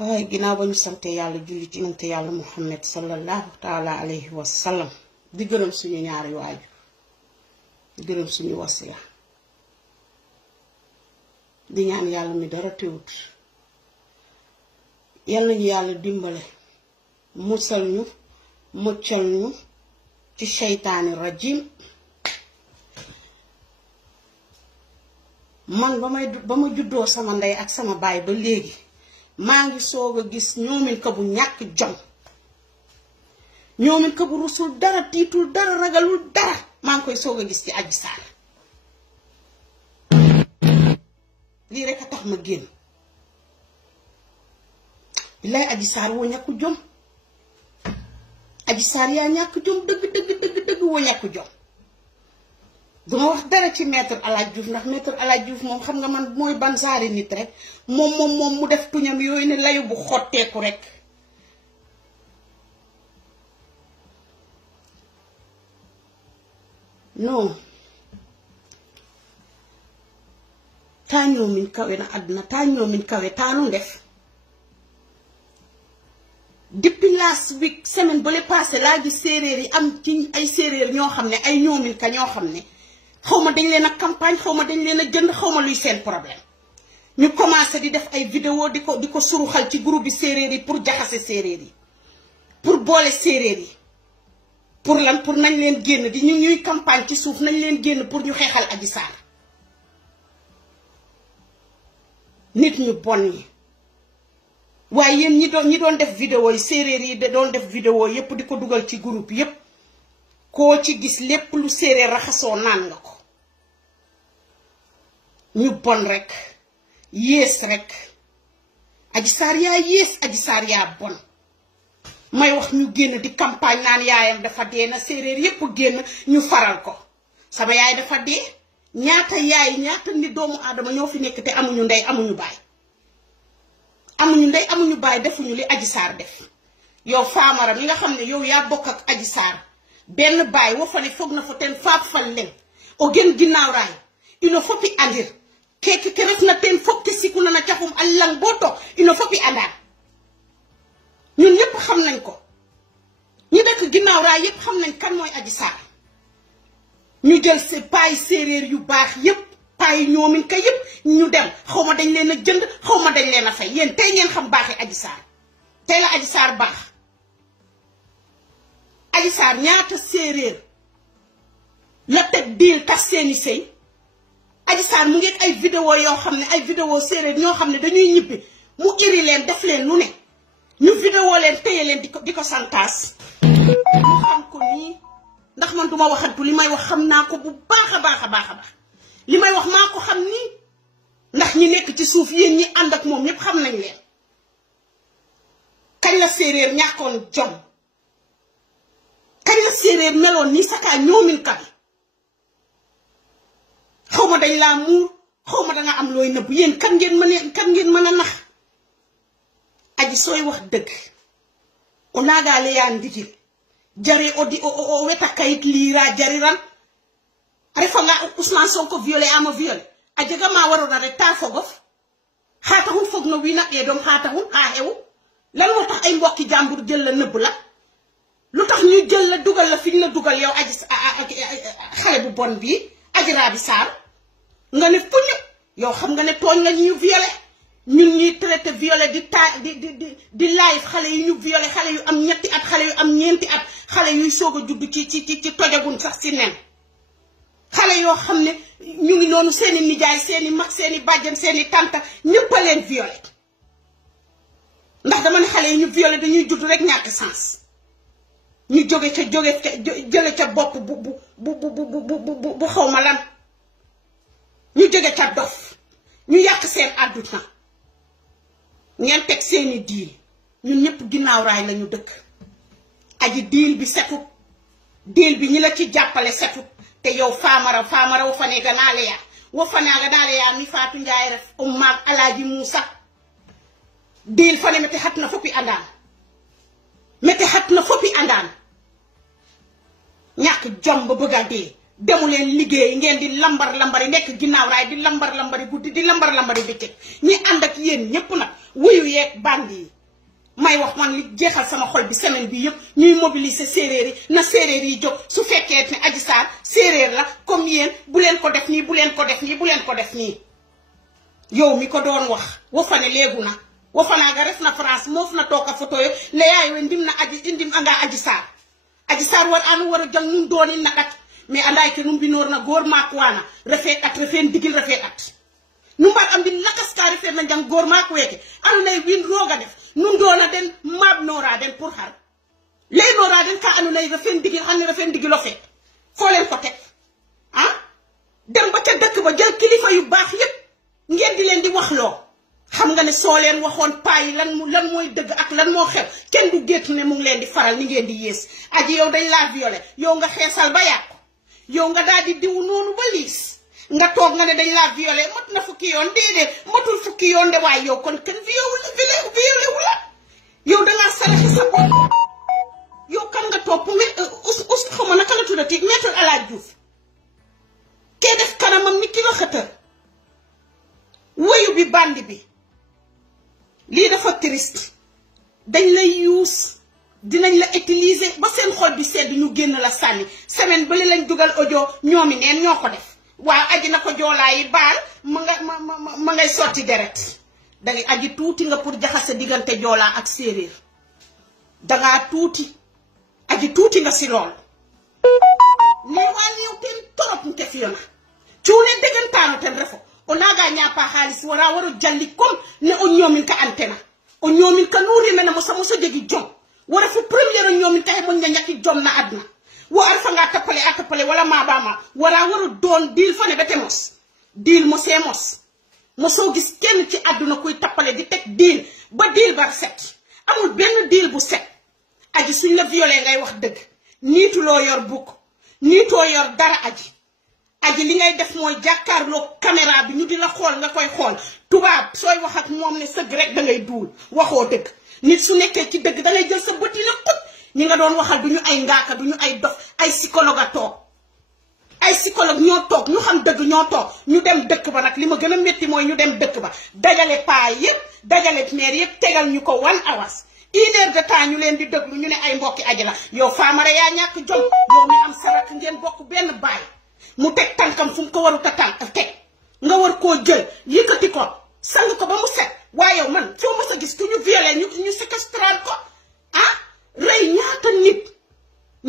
waaye ginnaaw ba ñu sante yàlla julli ci yonent yàlla Muhammad sallallahu taala alayhi wa sallam di gërëm suñu ñaari waajur di gërëm suñu wasila di ñaan yàlla mi dara teewut yàlla ñu yàlla dimbale musal ñu muccal ñu ci seytaani rajim man ba ma juddoo sama ndey ak sama baay ba léegi maa ngi soog a gis ñoomin ka bu ñàkk jom ñoomin ka bu rusul dara tiitul dara ragalul dara maa ngi koy soog a gis ci Adji Sarr lii rek a tax ma génn billaay Adji Sarr woo ñàkk jom Adji Sarr yaa ñàkk jom dëgg woo ñàkk jom duma wax dara ci maître El Hadj Diouf ndax maître El Hadj Diouf moom xam nga man mooy ban saari nit rek moom mu def tuñam yooyu ne layu bu xotteeku rek non taa ñoo min kawe na àdduna taa ñoo min kawe taanu def depuis last week semaine ba le passé laa gis séeréer yi am ci ay séeréer ñoo xam ne ay ñoomin ka ñoo xam ne xawma dañ leen a campagne xawma dañ leen a jënd xawma luy seen problème ñu commencé di def ay vidéo di ko suruxal ci groupe bi séeréer yi pour jaxase séeréer yi pour boole séeréer yi pour lan pour nañ leen génn di ñuy campagne ci suuf nañ leen génn pour ñu xeexal Adji Sarr nit ñu bon ñi waaye yéen ñi doon def vidéo yi séeréer yi doon def vidéo yépp di ko dugal ci groupe yépp koo ci gis lépp lu séeréer raxasoo naan nga ko ñu bon rek yées rek Adji Sarr yaa yées Adji Sarr yaa bon may wax ñu génn di campagne naan yaayam dafa dee na séeréer yépp génn ñu faral ko sama yaay dafa dee ñaata yaay ñaata nit doomu aadama ñoo fi nekk te amuñu ndey amuñu baay amuñu ndey amuñu baay defuñu li Adji Sarr def yow Famara mi nga xam ne yow yaa bokk ak Adji Sarr benn baay wofane foog na fa ten faap fal len o gen ginnaaw raay ino foppi andir keke ke ref na ten fop ke siku na caxum allang boo toog ino foppi andaan ñun ñépp xam nañ ko ñi dëkk ginnaaw raay yépp xam nañ kan mooy Adji Sarr ñu jël se paay séeréer yu baax yépp paay ñoomin ka yépp ñu dem xawma dañ leen a jënd xawma dañ leen a fay yéen tey ngeen xam baaxee Adji Sarr tey la Adji Sarr baax Adji Sarr ñaata séeréer la teg diil tas seeni sëy Adji Sarr mu ngi ay vidéo yoo xam ne ay vidéo séeréer ñoo xam ne dañuy ñibbi mu iri leen def leen lu ne ñu vidéo leen téye leen di ko santaas mu xam ko nii ndax man duma waxantu li may wax xam naa ko bu baax a baax a baax a baax li may wax maa ko xam nii ndax ñi nekk ci suuf yéen ñi ànd ak moom ñépp xam nañ leen kañ la séeréer ñàkkoon jom kañ la séeréer meloon nii sakaa ñoomin ka bi xawma dañ laa muur xawma danga am looy nëbb yéen kan ngeen mën a nax Aji sooy wax dëgg o naagaale yaa ndigil jare o weta kayit liira jariran a refa nga Ousmane Sonko violé ama violé a jega ma waroona rek ta fogof xa taxun fog no wiina ɗeedom xa taxun xa xewu lan moo tax ay mbokki jàmbur jël la nëbb la lu tax ñu jël la dugal la fi ñu la dugal yow Aji xale bu bon bii Adji Raby Sarr nga ne puñu yow xam nga ne tooñ nga ñu violé ñun ñuy traité violé di live xale yi ñu violé xale yu am ñetti at xale yu am ñeenti at xale yuy soog a judd ci tojagun sax si nen xale yoo xam ne ñu ngi noonu seeni nijaay seeni mag seeni bàjjan seeni tanta ñëpp a leen violé ndax dama ne xale yi ñu violé dañuy judd rek ñàkk sens ñu jële ca bopp bu xaw ma lan ñu jóge ca dof ñu yàq seen àdduna ngeen teg seeni diil ñun ñëpp ginnaaw raay lañu dëkk Aji diil bi setut diil bi ñi la ci jàppale setut te yow Famara wo fane ganaale yaa mi Fatou Ndiaye ref o maag Alaaji Muusa diil fane mete xat na foppi andaan ñàkk jom ba bëgg a dee demu leen liggéey ngeen di lambar lambari nekk ginnaaw raay di lambar lambari guddi di lambar lambari bëccëg ñi ànd ak yéen ñépp nag wuyu yeeg bandi yi may wax man li jeexal sama xol bi semaine bi yëpp ñuy mobiliser séeréer yi na séeréer yi jóg su fekkee ne Adji Sarr séeréer la comme yéen bu leen ko def nii bu leen ko def nii bu leen ko def nii yow mi ko doon wax wofane léegu na wofanaaga ref na France moof na tooka photo yo leyaay we ndim na indim anga Adji Sarr war anu war a jang num doonin na kat mais andaay ke num binoor na góor maak waana refee kat refee ndigil refee kat nu mbar am di lakas ka refee na jang góor maak weeke anu nay win rooga def nun doona den maab noora den pour xar lay noora den ka anu nay refee ndigil xam ne refee ndigilo feet foo leen ko teg ah dem ba ca dëkk ba jël kilifa yu baax yépp ngeen di leen di wax loo xam nga ne soo leen waxoon payi lan mooy dëgg ak lan moo xew kenn du géttu ne mu ngi leen di faral ni ngeen di yées Adji yow dañ laa violé yow nga xeesal ba yàqu yow nga daal di diw noonu ba liis nga toog nga ne dañ laa violé mat na fukki yoon déedéet matul fukki yoon de waaye yow kon kenn violé wu la yow dangaa saraxe sa bopp yow kan nga topp us xama naka la tuddati Maître El Hadji Diouf kee def kanamam ni ki la xëtër woyu bi bandi bi lii dafa triste dañ lay use dinañ la utiliser ba seen xol bi sedd ñu génn la sànni semaine ba li lañ dugal audio ñoomi neen ñoo ko def waaw Adji na ko joolaa yi baal ma ngay sotti deret dangay Adji tuuti nga pour jaxase diggante joolaa ak séeréer dangaa tuuti Adji tuuti nga si lool nii waa niw ten torop nte fiyo na cuune dëggantaanu ten refo o naga ñapa xaalis wara waro jalli comme ne o ñoomin ka antena o ñoomin ka nuuri mene mosa jegi jom wara fu première o ñoomin ka mo ñaki jom na adna wo arfa nga tapale a tapale wala mabama wara waro doon diil fane bete mos diil mosee mosoo gis kenn ci àdduna kuy tappale di teg diil ba diil bar set amul benn diil bu set Adji suñ la violé ngay wax dëgg niitu loo yor bukk niitoo yor dara Adji li ngay def mooy jàkkaarloo caméra bi ñu di la xool nga koy xool tubaab sooy wax ak moom ne sëgg rek da ngay duul waxoo dëgg nit su nekkee ci dëgg da ngay jël sa bët yi ne xut ñi nga doon waxal du ñu ay ngaaka du ñu ay dof ay psychologue a toog ay psychologue ñoo toog ñu xam dëgg ñoo toog ñu dem dëkk ba nag li ma gën a métti mooy ñu dem dëkk ba dajale paa yépp dajale maire yépp tegal ñu ko 1 hour 1 heure de temps ñu leen di déglu ñu ne ay mbokki Adji la yow Famara yaa ñàkk jom yow mi am sarak ngeen bokk benn baay mu teg tànkam fu mu ko waru ta tànk teg nga war koo jël yëkkati ko sang ko ba mu set waaye yow man foo mës a gis ku ñu violé ñu séquestrar ko ah rey ñaata nit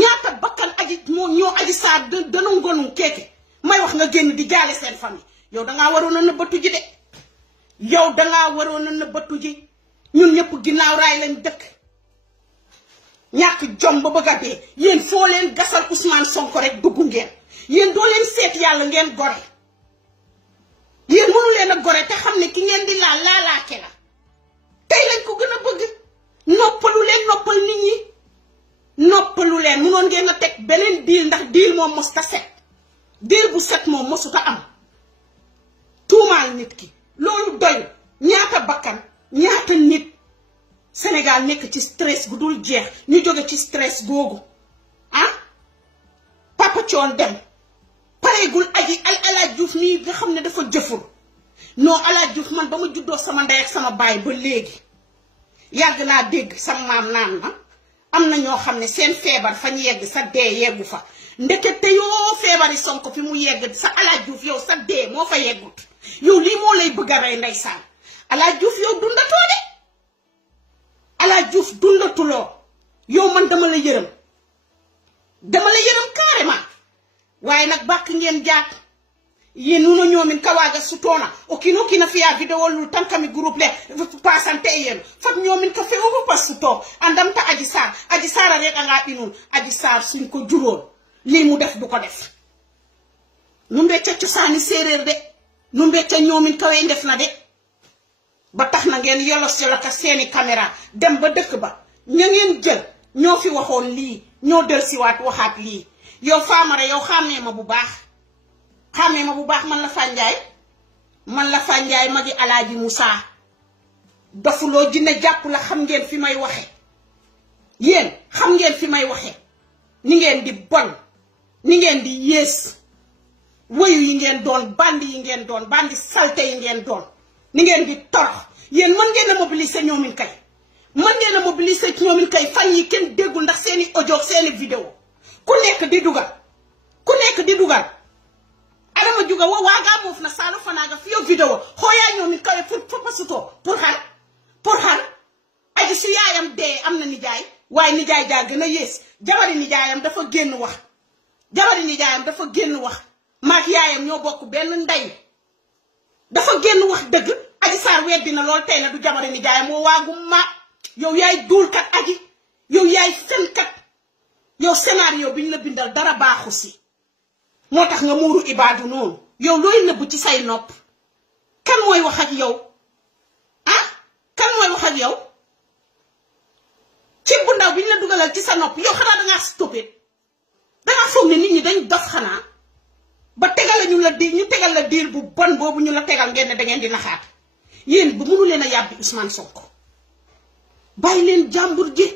ñaata bakkan Adji ñoo Adji Sarr dana ngonu keeke may wax nga génn di jaale seen famille yow dangaa waroon a nëbbatu ji de yow dangaa waroon a nëbbatu ji ñun ñëpp ginnaaw raay lañ dëkk ñàkk jom ba bëgg a dee yéen foo leen gasal Ousmane Sonko rek dugg ngeen yéen doo leen seet yàlla ngeen gore yéen mënu leen a gore te xam ne ki ngeen di laalaake la tey lañ ko gën a bëgg noppalu leen noppal nit ñi noppalu leen mënoon ngeen a teg beneen diil ndax diil moom mos ta set diil bu set moom mosuta am tuumaal nit ki loolu doy ñaata bakkan ñaata nit Sénégal nekk ci stress gu dul jeex ñu jóge ci stress googu ah Papa Thione dem pareegul Adji El Hadji Diouf nii nga xam ne dafa jëfur non El Hadji Diouf man ba ma juddoo sama ndey ak sama baay ba léegi yàgg naa dégg sama maam naan ma am na ñoo xam ne seen feebar fañ yegg sa dee yeggu fa ndekete yoo feebari Sonko fi mu yegg sa El Hadji Diouf yow sa dee moo fa yeggut yow lii moo lay bëgg a rey ndeysaan El Hadji Diouf yow dundatoo de El Hadji Diouf dundatuloo yow man dama la yërëm carrément waaye nag bàkk ngeen jaat yéen nuno ñoomin kawaaga sutoona o kiino kiina fiya vidéo lu tankami groupe le pasante yéen fat ñoomin ka fe ofu pas suto andam ta Adji Sarr a rek anga inun Adji Sarr suñ ko juróon lii mu def du ko def nu mbecca cosaani séeréer de nu mbecca ñoomin kawee ndef na de ba tax na ngeen yolos ka seeni caméra dem ba dëkk ba ña ngeen jël ñoo fi waxoon lii ñoo del siwaat waxaat lii yow Famara yow xàmmee ma bu baax man la Fanjaay magi Alaaji Moussa dofuloo jinne jàpp la xam ngeen fi may waxe yéen xam ngeen fi may waxe ni ngeen di bon ni ngeen di yées wayu yi ngeen doon bandi yi ngeen doon bandi salte yi ngeen doon ni ngeen di torox yéen mën ngeen a mobiliser ñoomin kay mën ngeen a mobiliser ñoomin kay fan yi kenn déggul ndax seeni audio seeni vidéo ku nekk di dugal adama juga wo waga mof na salo fanaga fiyo vidéo xoya ñoomin kay pour pasuto pour xar aji su yaayam dee am na nijaay waaye nijaay jaa gën a yées jabari nijaayam dafa génn wax maak yaayam ñoo bokk benn ndey dafa génn wax dëgg Adji Sarr weddi na lool tey na du jabari nijaayam moo waagu ma yow yaay duulkat aji yow yaay fenkat yow scénario bi ñu la bindal dara baaxu si moo tax nga muuru ibaadu noonu yow looy nëbb ci say nopp kan mooy wax ak yow kan mooy wax ak yow ci bu ndaw bi ñu la dugalal ci sa nopp yow xanaa dangaa stoppé dangaa foog ne nit ñi dañ dof xanaa ba tegal ñu tegal la diir bu bon boobu ñu la tegal ngeen ne da ngeen di naxaat yéen bu mënu leen a yàbbi Ousmane Sonko bàyyi leen jàmbur ji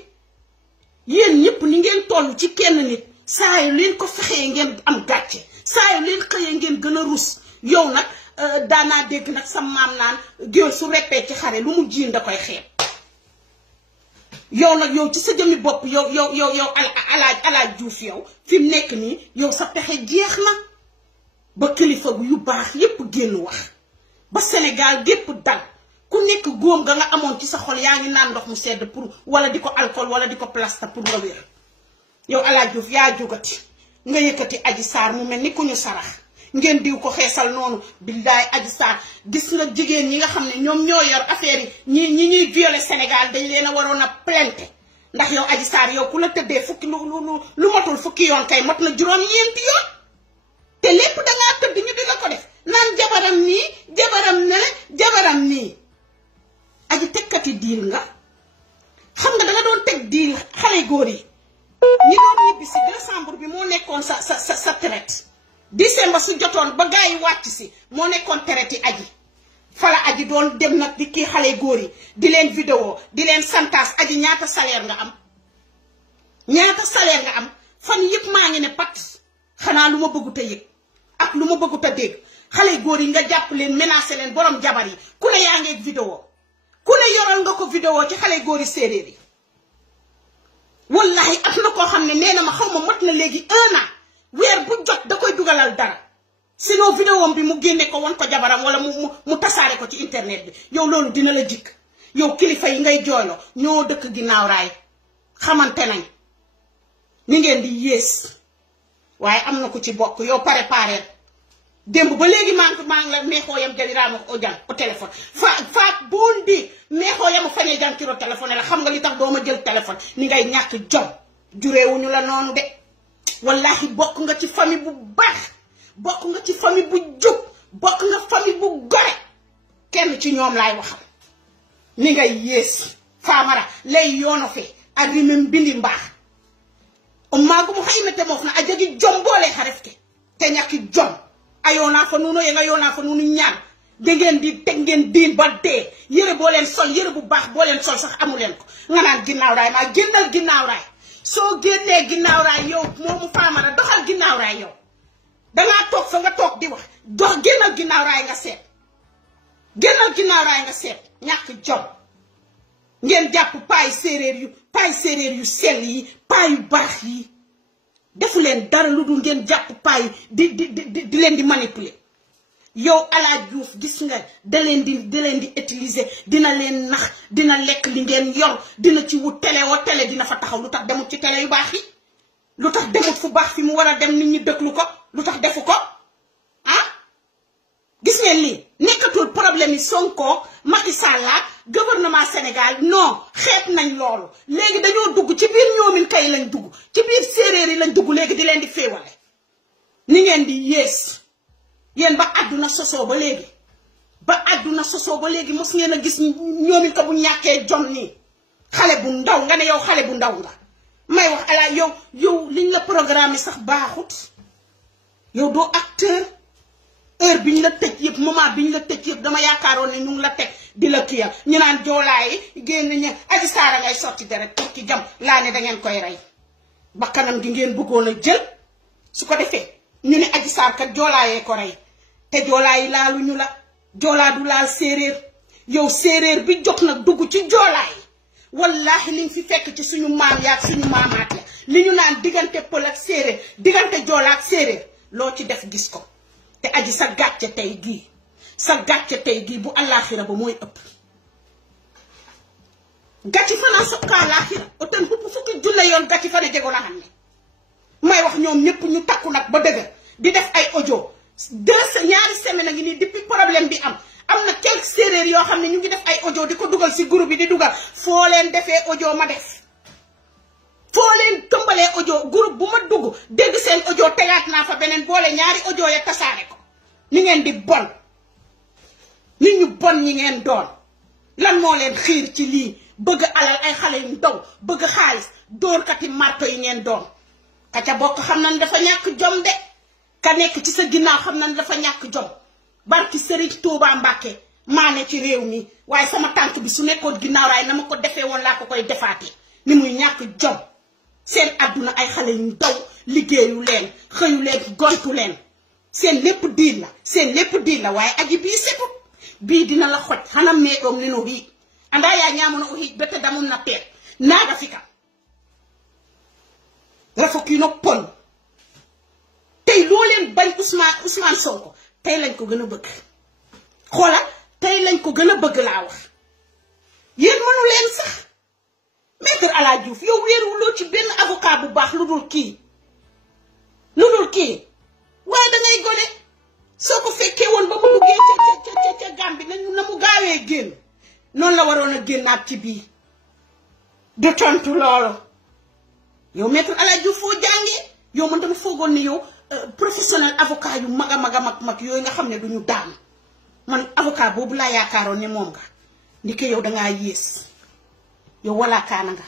yéen ñëpp ni ngeen toll ci kenn nit saa yu leen ko fexee ngeen am gàcce saa yu leen xëyee ngeen gën a rus yow nag daanaa dégg nag sa maam naan géwél su reppee ci xare lu mu jiin da koy xeeb yow nag yow ci sa jëmmi bopp yow alaaj Juuf yow fi mu nekk nii yow sa pexe jeex na ba kilifa yu baax yépp génn wax ba Sénégal gépp dal ku nekk góom nga amoon ci sa xol yaa ngi naan ndox mu sedd pour wala di ko alcool wala di ko plasta pour nga wér yow alaaj Juuf yaa jógati nga yëkkati Adji Sarr mu mel ni ku ñu sarax ngeen diw ko xeesal noonu billaay Adji Sarr gis nga jigéen ñi nga xam ne ñoom ñoo yor affaire yi ñi ñuy violer Sénégal dañ leen a waroon a plainte ndax yow Adji Sarr yow ku la tëddee fukki lu matul fukki yoon kay mot na juróom-ñeenti yoon te lépp dangaa tëdd ñu di la ko def naan jabaram nii jabaram nii aji tekkati diil nga xam nga danga doon teg diil xale góor yi ñi doon ñibbi si décembre bi moo nekkoon sa traite décembre su jotoon ba gaa yi wàcc si moo nekkoon traite yi aji fala aji doon dem nag di kii xale góor yi di leen vidéo di leen santaas aji ñaata salaire nga am fan yëpp maa ngi ne pat xanaa lu ma bëggut a yëg ak lu ma bëggut a dégg xale góor yi nga jàpp leen menacé leen borom jabar yi ku ne yaa ngeeg vidéo ku ne yoral nga ko vidéo ci xale góor yi séeréer yi wallahi am na koo xam ne nee na ma xaw ma mot na léegi 1 an weer bu jot da koy dugalal dara sinon vidéo bi mu génne ko won ko jabaram wala mu tasaare ko ci internet bi yow loolu dina la jikk yow kilifa yi ngay jooyloo ñoo dëkk ginnaaw raay xamante nañ ni ngeen di yées waaye am na ko ci bokk yow préparé démb ba léegi maa ngi la meexoo yam jaliraama o jàng au téléphone faat boon di meexoo yam fanee jàng kiro téléphone la xam nga li tax dooma jël téléphone ni ngay ñàkk jom jureewuñu la noonu de wallahi bokk nga ci famille bu baax bokk nga ci famille bu jub bokk nga famille bu gore kenn ci ñoom laay waxal ni ngay yées faamara lay yoono fe ak ri même bindi mbaax maagu mu xaymete moof na a jagi jom boole xarefte te ñàkki jom ayoonaa fa nuunu ye nga yoonaa fa nuunu ñaan da ngeen di teg ngeen diin ba dee yëre boo leen sol yëre bu baax boo leen sol sax amu leen ko nga naan ginnaaw raay maa génnal ginnaaw raay soo génnee ginnaaw raay yow moomu faamara doxal ginnaaw raay yow dangaa toog fa nga toog di wax génnal ginnaaw raay nga seet ñàkk jom ngeen jàpp paay séeréer yu sell yi paay yu baax yi defu leen dara lu dul ngeen jàpp paay di leen di manipuler yow Ala Diouf gis nga da leen di utiliser dina leen nax dina lekk li ngeen yor dina ci wut télé wa télé dina fa taxaw lu tax demut ci télé yu baax yi lu tax demut fu baax fi mu war a dem nit ñi dëkklu ko lu tax defu ko gis ngeen lii nekkatul problème yi Sonko Macky Sall gouvernement Sénégal non xeet nañ loolu léegi dañoo dugg ci biir ñoomin kay lañ dugg ci biir séeréer yi lañ dugg léegi di leen di féewale ni ngeen di yées yéen ba àdduna sosoo ba léegi mos ngeen a gis ñoomin ko bu ñàkkee jom nii xale bu ndaw nga ne yow xale bu ndaw nga may wax ala yow liñ la programme sax baaxut yow doo acteur heure biñ la tëj yëpp moment biñ la tëj yëpp dama yaakaaroon ne ñu ngi la teg di la kiyal ñu naan joolaay génn ña Adji Sarr ngay sotti deret pour ki jam laa ne da ngeen koy rey ba kanam gi ngeen bëggoon a jël su ko defee ñu ne Adji Sarr kat joolaayee ko rey te joolaa yi laaluñu la joolaa du laal séeréer yow séeréer bi jot nag dugg ci joolaa yi wallaahi liñ fi fekk ci suñu maam yaak suñu maamaat ya li ñu naan diggante pël ak séeréer diggante joolaa ak séeréer loo ci def gis ko te Adji sa gàcce tey gii bu àllaaxira ba mooy ëpp gàcci fanaan sa kaa laaxira oten xupp fukki junne yoon gàcci fana jego la xam ne may wax ñoom ñëpp ñu takku nag ba dëgër di def ay audio ñaari semaine a ngi nii depuis problème bi am na quelques séeréer yoo xam ne ñu ngi def ay audio di ko dugal si groupe bi di dugal foo leen defee audio ma def foo leen tëmbalee audio groupe bu ma dugg dégg seen audio tegaat naa fa beneen boole ñaari audio ya tasaare ko ni ngeen di bon nit ñu bon ñi ngeen doon lan moo leen xiir ci lii bëgg alal ay xale yu ndaw bëgg xaalis dóorkati marto yi ngeen doon ka ca bokk xam na ne dafa ñàkk jom de ka nekk ci sa ginnaaw xam na ne dafa ñàkk jom barki Serigne Touba Mbacke maa ne ci réew mi waaye sama tànk bi su nekkoon ginnaaw raay na ma ko defee woon laa ko koy defaatee ni muy ñàkk jom seen àdduna ay xale yu ndaw liggéeyu leen xëyu leen gontu leen seen lépp diil la waaye aji bii setut bii dina la xoj xanaa meeɗoom ni no hiic anda yaa ñaamono o hiic bette damum na teet naaga fika refo kiino pon tey loo leen bañ Ousmane Sonko tey lañ ko gën a bëgg xoola tey lañ ko gën a bëgg laa wax yéen mënu leen sax Maître El Hadji Diouf yow wéeruwuloo ci benn avocat bu baax lu dul kii waaye dangay gone soo ko fekkee woon ba mu duggee ca Gàmbi na mu gaawee génn noonu la waroon a génnaat ci bii du tontu loolu yow Maître El Hadji Diouf foo jàngee yow man dama foogoon ni yow professionnel avocat yu mag a mag yooyu nga xam ne duñu daan man avocat boobu laa yaakaaroon ne moom nga ndike yow dangaa yées yow wala kaana nga